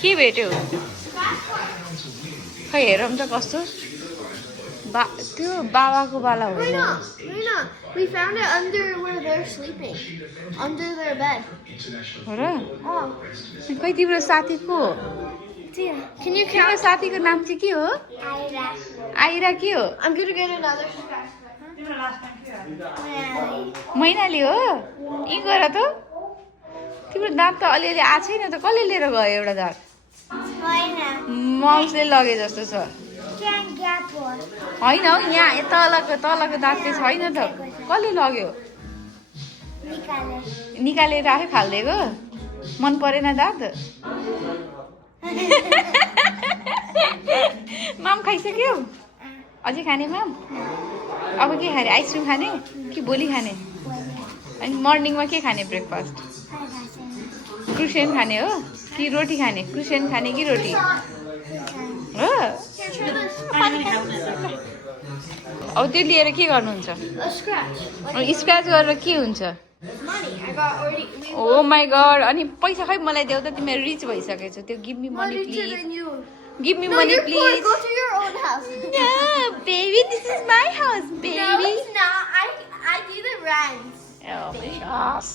के भेट्यो खै हेरौँ त कस्तो त्यो बाबाको बाला हो We found it under where they're sleeping. Under their bed. हो र Oh. खै तिम्रो साथी को हो Can you तिम्रो count? साथीको नाम चाहिँ के हो Ira. आइरा के हो I'm gonna get another. Mainali हो यी गर त तिम्रो दाँत त अलिअलि आएको छैन त कसले लिएर गयो एउटा दाँत मम्सले लगे जस्तो छ होइन हौ यहाँ तलको दाँत चाहिँ छैन त कसले लग्यो निकालेर आफै फालिदिएको मन परेन दाँत माम खाइसक्यो अझै खाने माम अब के खाने आइसक्रिम खाने कि भोलि खाने अनि मर्निङमा के खाने ब्रेकफास्ट क्रुसेन खाने हो कि रोटी खाने क्रुसेन खाने कि रोटी हो अब त्यो लिएर के गर्नुहुन्छ स्क्रच गरेर के हुन्छ ओ माई गड अनि पैसा खै मलाई देऊ त तिमीहरू रिच भइसकेछौ त्यो give me money please give me money please Go to your own house. Baby this is my house No, baby it's not. I do the rent. Oh my gosh.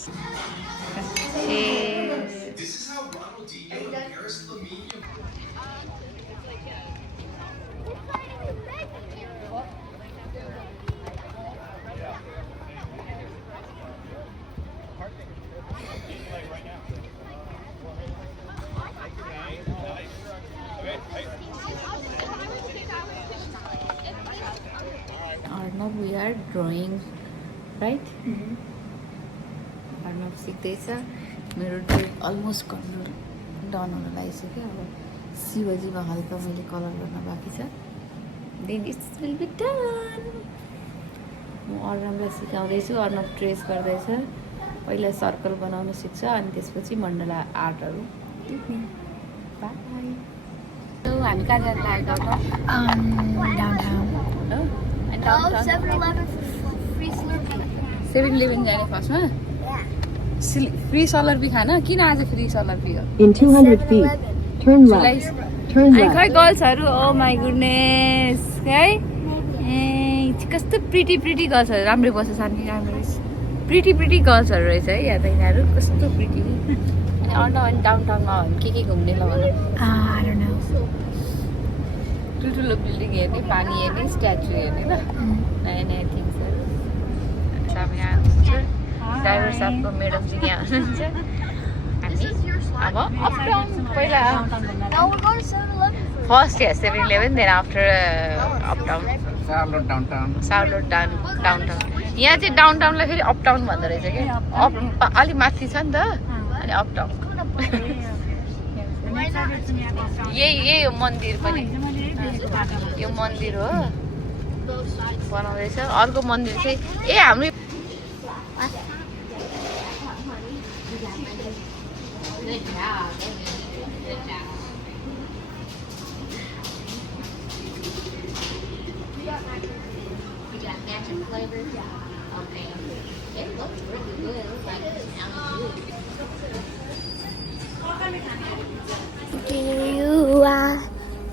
Yes. This is how Ronald D. compares the medium. Arnav, we are drawing, right? Arnav सिक्दैछ मेरो drawing almost done हुन लागिसक्यो अब शिवजीमा हल्का मैले colour गर्न बाँकी छ then it's will be done म अर्नवलाई सिकाउँदैछु अर्नव ट्रेस गर्दैछ पहिला सर्कल बनाउन सिक्छ अनि त्यसपछि मण्डला आर्टहरू बाई हामी कहाँ जानु लागेको Downtown. हो Oh, 7-Eleven for free Slurpee. 7-Eleven जाने फर्स्टमा Yeah. फ्री सलरपी खान किन आज फ्री सलरपी हो In 200 feet, turn left. Turn अनि खै left. गर्ल्सहरू ओ माई गुडनेस है ए कस्तो प्रिटी गर्ल्सहरू राम्रै बस्छ शान्ति राम्रो रहेछ प्रिटी गर्ल्सहरू रहेछ है यहाँ त यिनीहरू कस्तो प्रिटी अनि अर्न अनि डाउनटाउनमा के घुम्ने ल भन I don't know. ठुल्ठुलो बिल्डिङ हेर्ने पानी हेर्ने स्ट्याचु हेर्ने ल नयाँ थिङ्सहरू हामी आउनुहुन्छ ड्राइभर साहबको म्याडम चाहिँ यहाँ हुनुहुन्छ हामी अब अप डाउन पहिला No, we're going to 7-Eleven. First या 7-Eleven then after up down Charlotte downtown. Charlotte downtown यहाँ चाहिँ डाउनटाउनलाई फेरि अप डाउन भन्दो रहेछ कि अप अलिक माथि छ नि त अनि अप डाउन यही हो मन्दिर पनि यो मन्दिर हो बनाउँदैछ अर्को मन्दिर चाहिँ ए हाम्रो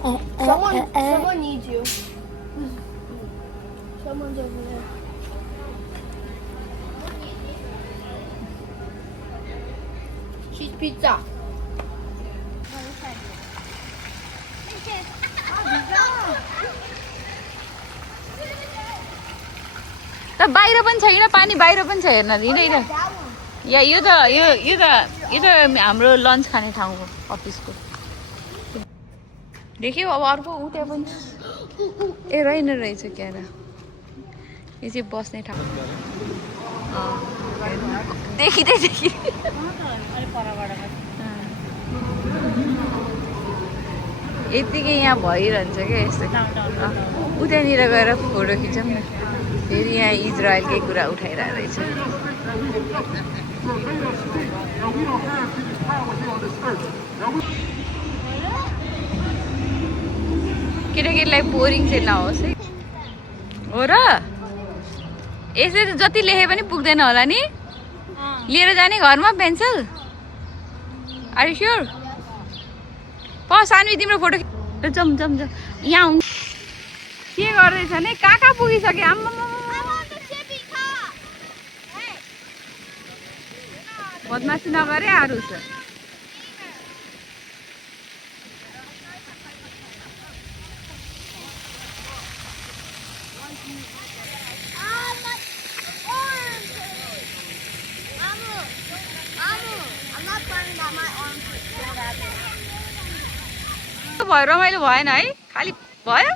Someone needs you. Someone's over there. She's pizza. त बाहिर पनि छैन पानी बाहिर पनि छ हेर्न हिँड या यो त हाम्रो लन्च खाने ठाउँ हो अफिसको देख्यौ अब अर्को ऊ त्यहाँ पनि ए रहेछ क्या र यो चाहिँ बस्ने ठाउँ देखिँदै यत्तिकै यहाँ भइरहन्छ क्या यस्तो उतानिर गएर फोटो खिचौँ न फेरि यहाँ इजरायलकै कुरा उठाइरहेको रहेछ केटाकेटीलाई बोरिङ चाहिँ नहोस् है हो र यसरी जति लेखे पनि पुग्दैन होला नि लिएर जाने घरमा pencil are you sure Sanvi तिम्रो फोटो जाउँ जाउँ जाउँ यहाँ हुन्छ के गर्दैछ नि कहाँ पुगिसक्यो आम्मा बदमासी नगरे अरू छ भयो रमाइलो भएन है खालि भयो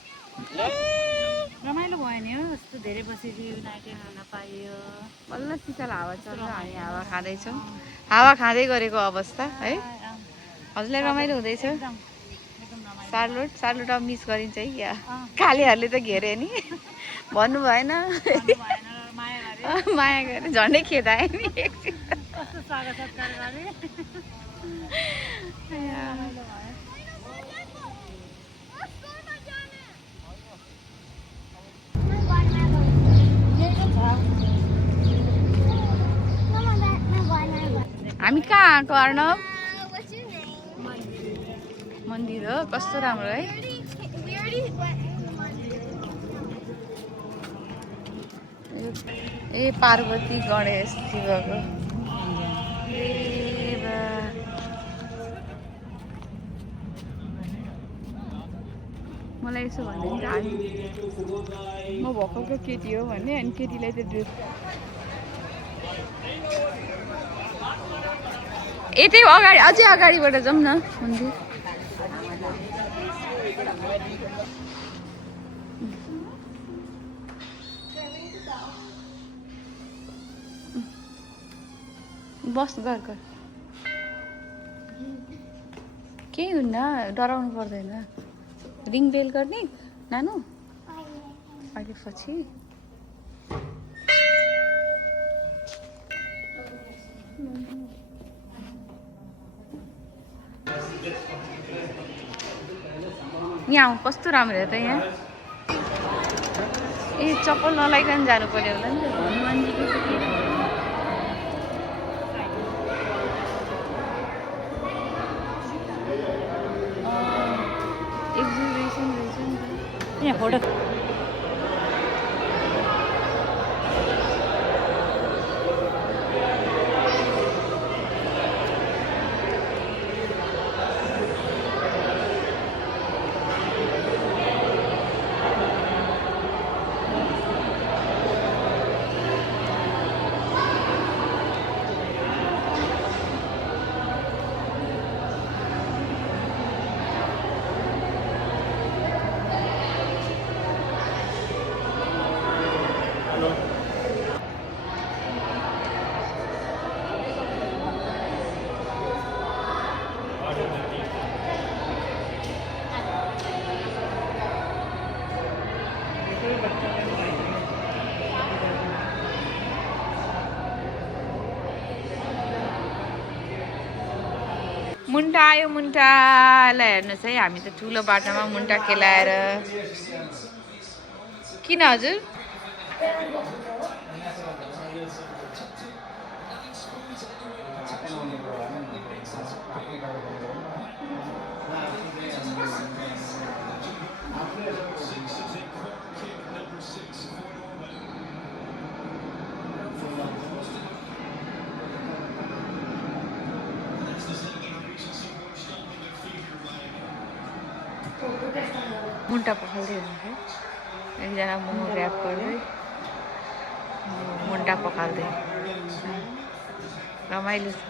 रमाइलो भयो नि हो यस्तो धेरै बसेको नाइटे खान पाइयो बल्ल शीतल हावा चल्छ हामी हावा खाँदैछौँ हावा खाँदै गरेको अवस्था है हजुरलाई रमाइलो हुँदैछ सार्लोट अब मिस गरिन्छ है क्या कालेहरूले त घेरे नि भन्नु भएन माया गरे झन्डै खेदाए नि कस्तो स्वागत सत्कार गरे हामी कहाँ आएको अर्णव मन्दिर हो कस्तो राम्रो है ए पार्वती गणेश शिवको मलाई यसो भन्दै म भर्खरको केटी हो भन्ने अनि केटीलाई त ड्रेस यतै अगाडि अझै अगाडिबाट जाउँ न मन्दिर बस गर केही हुन्न डराउनु पर्दैन रिङ बेल गर्ने नानु अहिले पछि यहाँ कस्तो राम्रो हो त यहाँ ए चप्पल नलाइकन जानु पर्यो होला नि त हनुमानजीको चाहिँ के एक्जिबिसन रहेछ नि त यहाँ फोटो मुन्टा आयो मुन्टालाई हेर्नुहोस् है हामी त ठुलो बाटोमा मुन्टा केलाएर किन हजुर मुन्टा पखाल्दै हुनुहुन्छ एकजना मोमो ऱ्याप गर्दै मुन्टा पखाल्दै रमाइलो छ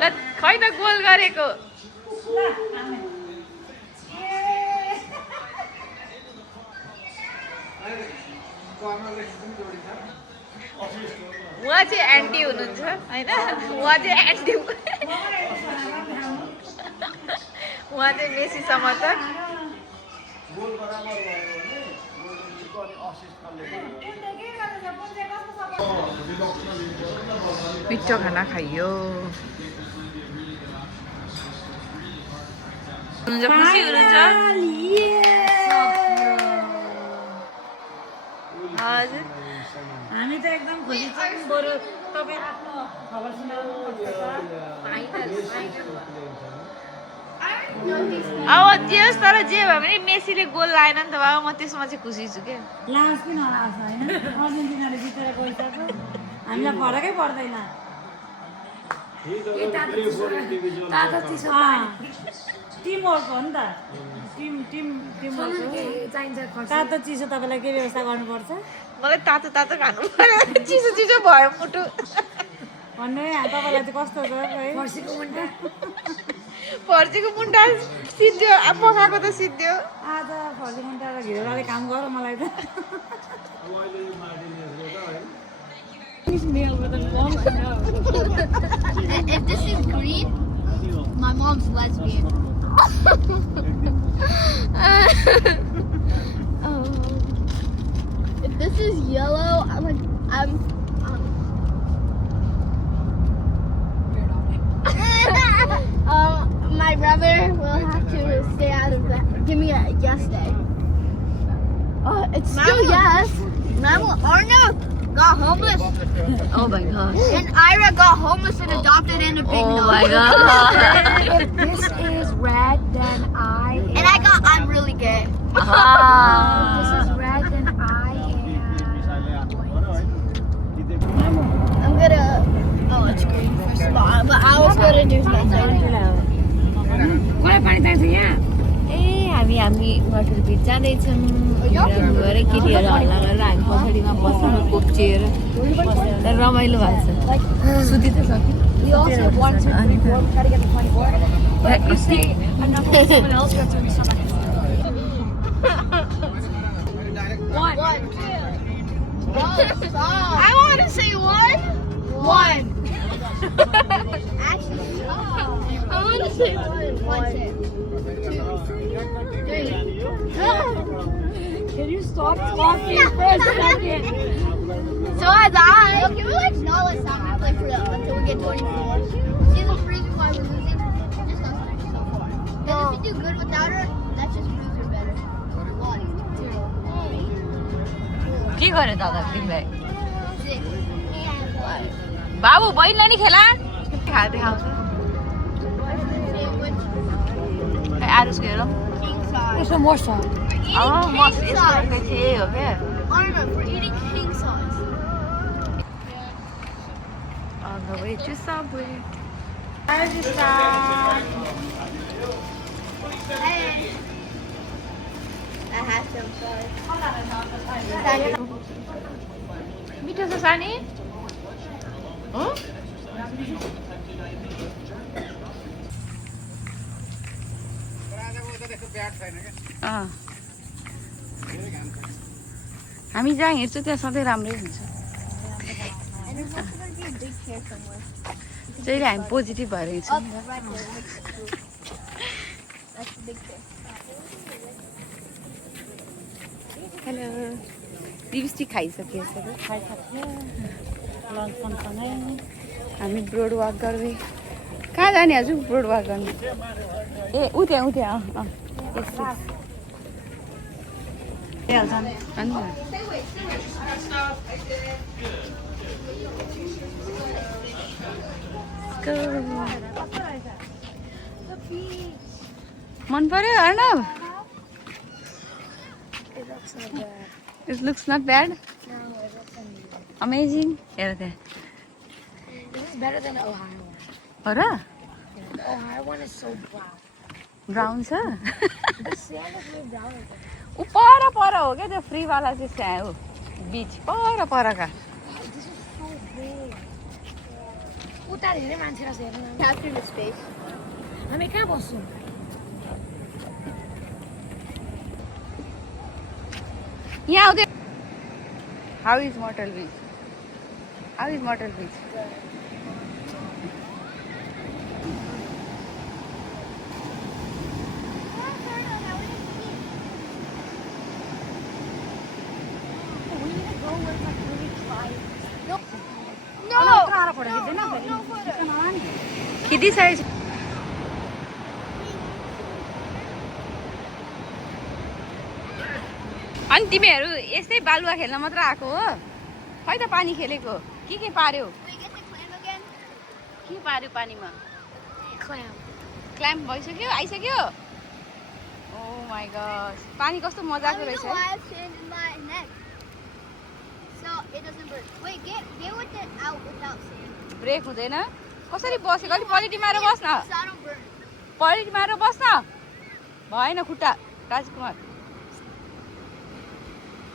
ल खै त गोल गरेको उहाँ चाहिँ एन्टी हुनुहुन्छ होइन उहाँ चाहिँ एन्टी उहाँ चाहिँ मेसी समर्थक मिठो खाना खाइयो हुनुहुन्छ खुसी हुनुहुन्छ हजुर हामी त एकदम खुसी छौँ बरु तपाईँ आफ्नो खबर सुनाउनु अब जे होस् तर जे भए पनि मेसीले गोल लाएन नि त बाबा म त्यसमा चाहिँ खुसी छु क्या लास कि नलास होइन अर्जेन्टिनाले जितेर गइसक्यो हामीलाई फरकै पर्दैन टिमवर्क हो नि त टिमवर्क तातो चिसो तपाईँलाई के व्यवस्था गर्नुपर्छ मलाई तातो तातो खानु पर्यो चिसो चिसो भयो मुटु भन्नु तपाईँलाई चाहिँ कस्तो छ है फर्सीको मुन्टा सिद्धो पकाएको त सिद्धो आज फर्सी मुन्टा र घिउराले काम गर मलाई त If this is green, my mom's lesbian. If this is yellow, my brother will have to stay out of that. Give me a yes day. It's still yes. Arnav got homeless. Oh my god. And Ira got homeless and adopted in a big Oh dog. my god. If this is red, then And I'm really gay. Ah. This is red, then I am white. I'm gonna. Oh, it's green first of all, but I was gonna do something. ए हामी water बिच जाँदैछौँ गएर केटीहरू हल्ला गरेर हामी पछाडिमा बस्नु कोप्चिएर तर रमाइलो भएको छ सुति त सक्यो We also want to try to get the 24. But you say Someone else gets to be someone else. One. I want to say one. Actually, I want to say one. 2, 3. Can you stop talking for a second? So as I. Can we no, let's stop and play for until we get 24. See the reason why we're losing? Just us three so far. Then if we do good without her, that's just proves her better. 1, 2, 3, के गर्यो दादा तिमीलाई 6. बाबु बहिनीलाई नि खेला देखाउँछु आरुषको हेरौँ King size. It's a more song. म यस्तो थिएँ हो क्या Arnav, we're eating king size. On the way to Subway. Hey. I have some sorry. मिठो छ सानी हामी जहाँ हिँड्छौँ त्यहाँ सधैँ राम्रै हुन्छ And there's also going to be a big chair somewhere. जहिले हामी पोजिटिभ भएर हिँड्छौँ Up right there. That's the big chair. Hello lipstick खाइसकेको छ लन्च सँगसँगै हामी ब्रोड वाक गर्दै कहाँ जाने हजुर ब्रोड वाक गर्नु ए उ त्यहाँ मन पर्यो Arnav It looks not bad. No, it looks amazing. Amazing. हेर त्यहाँ This is better than the Ohio one. हो र The Ohio one is so brown. Brown छ The sand is really brown. ऊ पर हो क्या त्यो फ्रीवाला चाहिँ स्या हो बिच परका This is so big. उता धेरै मान्छे रहेछ हेर्नु Capturing the space. हामी कहाँ बस्छौँ यहाँ आउँदै How is Myrtle Beach? How is Myrtle Beach? खिदिसकेको छु। अनि तिमीहरू यस्तै बालुवा खेल्न मात्र आएको हो? खै त पानी खेलेको के पार्यो? We get to climb again. के पार्यो पानीमा? Clam. क्ल्याम्प भइसक्यो आइसक्यो? ओ माई गॉड पानी कस्तो मजाको I रहेछ know है। I have sand in my neck. So it doesn't burn. Wait, get with it out without sand. Break हुँदैन? कसरी बसेको? अलिक पलिटी मारेर बस् न। So I don't burn. Polity मारेर बस् न। भएन खुट्टा। राजकुमार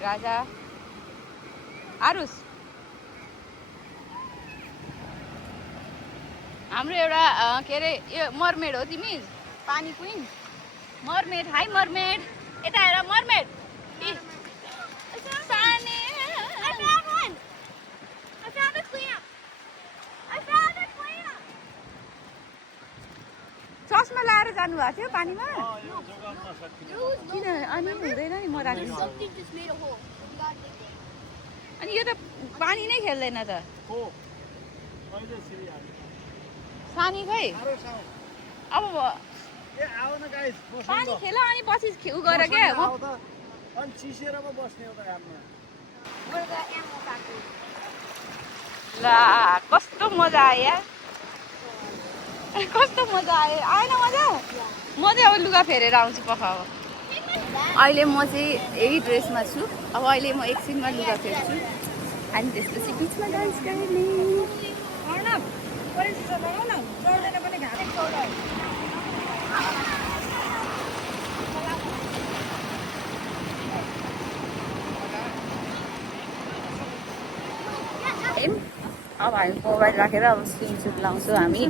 राजा आरुष हाम्रो एउटा के अरे यो मरमेड हो तिमी? पानी क्वीन मरमेड। हाई मरमेड यता हेर mermaid. I found one. I found a clam. I found a clam. चस्मा लाएर जानुभएको थियो पानीमा? Dude, किन अनि हुँदैन नि म राख्छु। something just made a hole. You gotta dig it. अनि यो त पानी नै खेल्दैन त। सानी खै अब पानी खेल अनि पछि उ गर क्या We're the animal factory. ला कस्तो मजा आयो यार कस्तो मजा आयो आएन मजा म चाहिँ अब लुगा फेरेर आउँछु पखा अब अहिले म चाहिँ यही ड्रेसमा छु अब अहिले म एकछिनमा लुगा फेर्छु अनि त्यसपछि बिचमा डान्स गर्ने अब हामी मोबाइल राखेर अब स्विम सुट लाउँछौँ हामी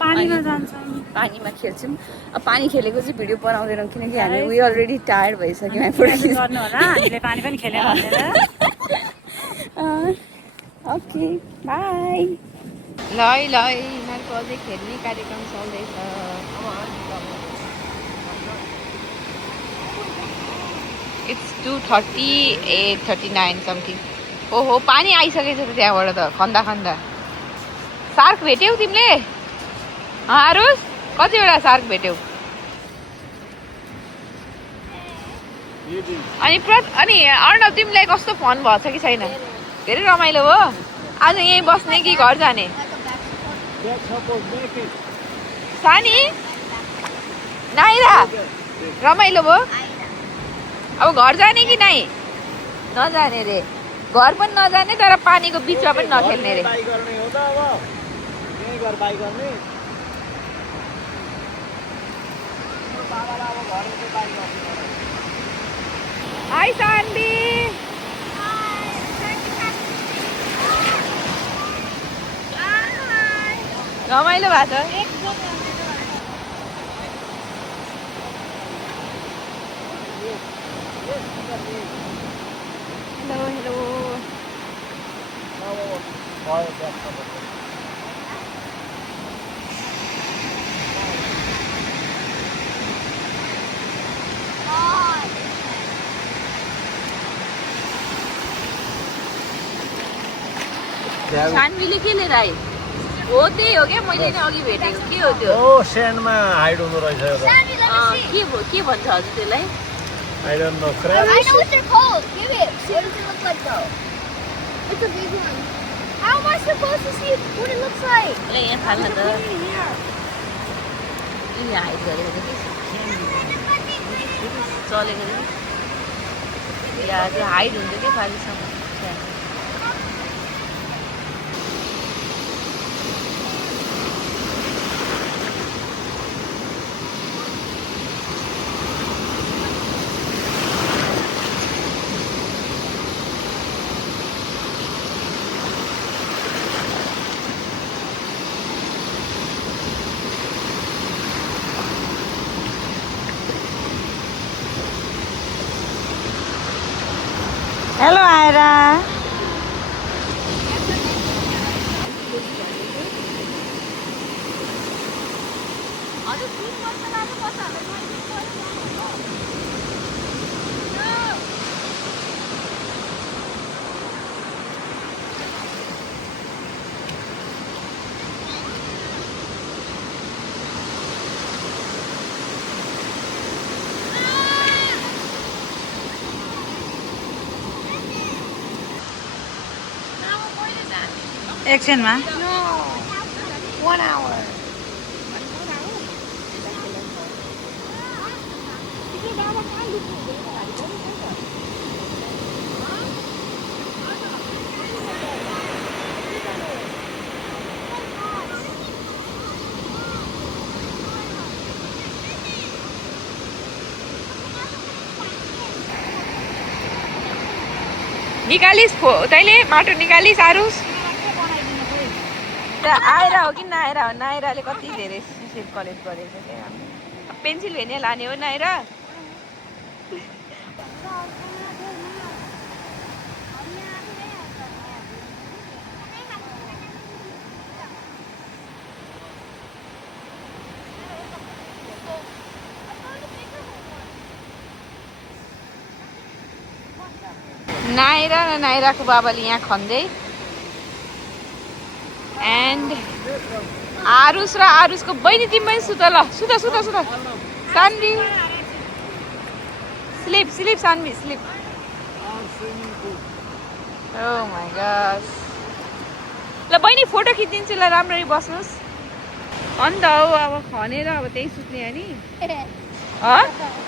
पानीमा जान्छौँ पानीमा खेल्छौँ अब पानी खेलेको चाहिँ भिडियो बनाउँदैनौँ किनकि हामी वी अलरेडी टायर्ड भइसक्यौँ गर्नु होला हामीले पानी पनि खेल्यौँ भनेर ओके बाई ल यिनीहरूको अझै खेल्ने कार्यक्रम चल्दैछ इट्स 2:30 8:39 समथिङ ओहो पानी आइसकेछ त त्यहाँबाट त खन्दा खन्दा सार्क भेट्यौ तिमीले आरुष कतिवटा सार्क भेट्यौ अनि अनि अर्णव तिमीलाई कस्तो फन भएको छ कि छैन धेरै रमाइलो हो आज यहीँ बस्ने कि घर जाने सानी नाइरा रमाइलो भयो अब घर जाने कि नाइ नजाने रे घर पनि नजाने तर पानीको बिचमा पनि नखेल्ने रे हाई सान्वी रमाइलो भएको छ हेलो सानवीले के लिएर आयो हो त्यही हो क्या मैले नै अघि भेटेको के हो त्यो स्यान्डमा हाइड हुँदो रहेछ के भन्छ हजुर त्यसलाई I don't know. I know what they're called. Give it. See what it looks like though. It's a big one. How am I supposed to see what it looks like? यहाँ फाल्न त यहाँ हाइड गरेको कि चलेको यहाँ त्यो hide हुन्छ कि फालिसम्म हेलो आयरा एकछिनमा No. 1 hour. निकालिस् तैँले माटो निकालिस् आरुस आएर हो कि नआएर हो नआइराले कति धेरै सिसेप कलेक्ट गरेको क्या पेन्सिलभेनिया लाने हो नआएर नाइरा र नाइराको बाबाले यहाँ खन्दै एन्ड आरुस र आरुसको बहिनी तिमी सुत ल सुत सुत सुत Sanvi sleep sleep Sanvi sleep oh my god ल बहिनी फोटो खिचिदिन्छु ल राम्ररी बस्नुहोस् अन्त हौ अब खनेर अब त्यही सुत्ने हो नि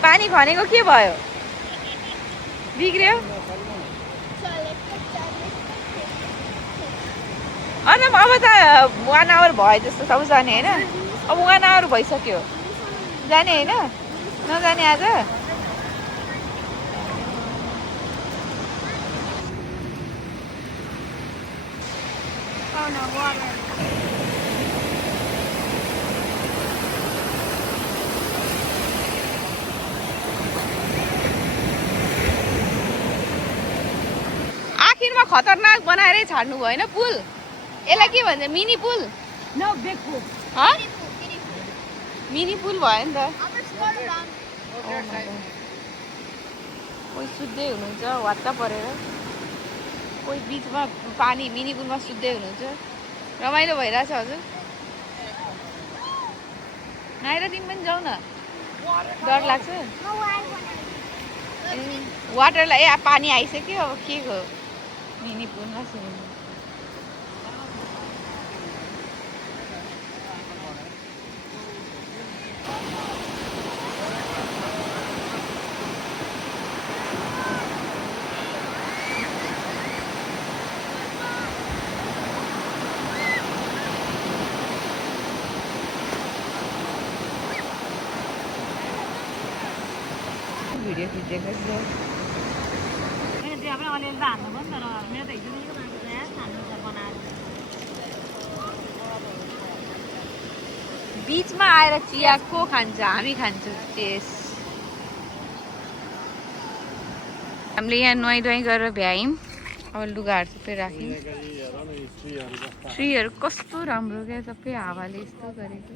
पानी खनेको के भयो बिग्रियो अन्त अब त 1 आवर भयो जस्तो सब जाने होइन अब 1 आवर भइसक्यो जाने होइन नजाने आज Oh no, water. आखिरमा खतरनाक बनाएरै छाड्नु भयो होइन पुल यसलाई के भन्छ मिनी पुल No, big pool. मिनी पुल भयो नि त I'm gonna start it on. कोही सुत्दै हुनुहुन्छ वात्ता परेर कोही बिचमा पानी मिनी पुलमा सुत्दै हुनुहुन्छ रमाइलो भइरहेछ हजुर नाइरा तिमी पनि जाऊ न डर लाग्छ No, I wanna. वाटरलाई ए पानी आइसक्यो अब के हो मिनी पुलमा सुन्नु भिडियो खिचेको छु होइन त्यो पनि अलिअलि त हाल्नु भयो नि तर मेरो त हिजो देखिको भएको छ यार हाल्नु त बनाएर बिचमा आएर चिया को खान्छ हामी खान्छौँ त्यस हामीले यहाँ नुहाइ गरेर भ्यायौँ अब लुगाहरू सबै राख्यौँ ट्रीहरू कस्तो राम्रो क्या सबै हावाले यस्तो गरेको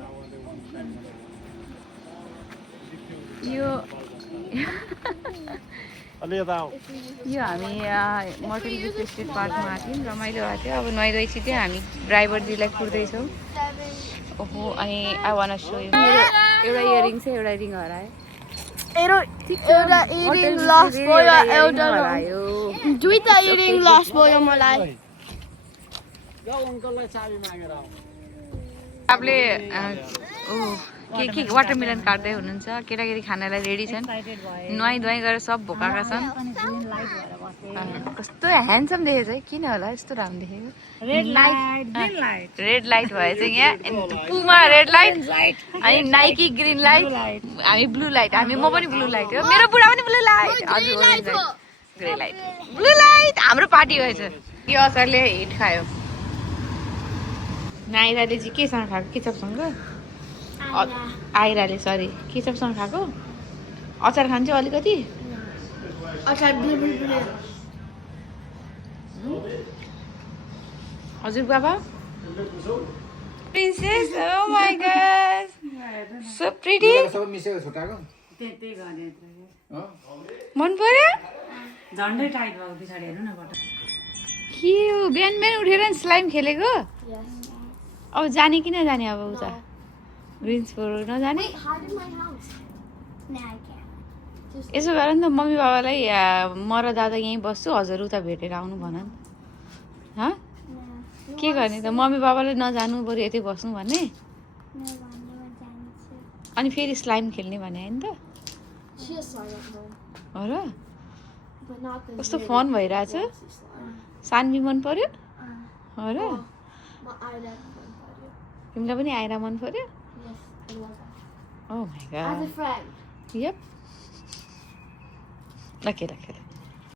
यो यो हामी मोटरली स्टेट पार्कमा आएको थियौँ रमाइलो भएको थियो अब नुहाइ छिटै हामी ड्राइभरजीलाई कुर्दैछौँ ओहो अनि आई वान सो यु मेरो एउटा इयरिङ चाहिँ एउटा रिङ हरायो एउटा earring lost भयो एउटा दुईटा earring lost भयो मलाई आपले के वाटरमेलन काट्दै हुनुहुन्छ केटाकेटी खानालाई रेडी छन् नुहाइ गरेर सब भोकाएका छन् कस्तो ह्यान्डसम देखेछ है किन होला यस्तो राम्रो देखेको रेड लाइट भएछ यहाँ पुमा रेड लाइट अनि नाइकी ग्रिन लाइट हामी ब्लू लाइट म पनि ब्लू लाइट हो मेरो बुढा पनि ब्लू लाइट हजुर orange light grey light blue light हाम्रो पार्टी भएछ यो असरले हिट खायो नाइराले चाहिँ केसँग खाएको केचपसँग आइराले सरी केचपसँग खाएको अचार खान्छ अलिकति हजुर बाबा princess oh my god so pretty मन पर्यो झन्डै टाइट भएको पछाडि हेर्नु न बट के हो बिहान उठेर स्लाइम खेलेको अब जाने कि नजाने अब उता ग्रिन्सबोरो नजाने यसो गर नि त मम्मी बाबालाई म र दादा यहीँ बस्छु हजुर उता भेटेर आउनु भन नि के गर्ने त मम्मी बाबाले नजानु बरु यतै बस्नु भने अनि फेरि स्लाइम खेल्ने भने होइन त She has slime at home, हो र but not the कस्तो फन भइरहेछ सान्वी मन पर्यो हो र My eyelid. तिमीलाई पनि आएर मन पर्यो Yes, I love that. Oh my As a god friend. Yup ल खेल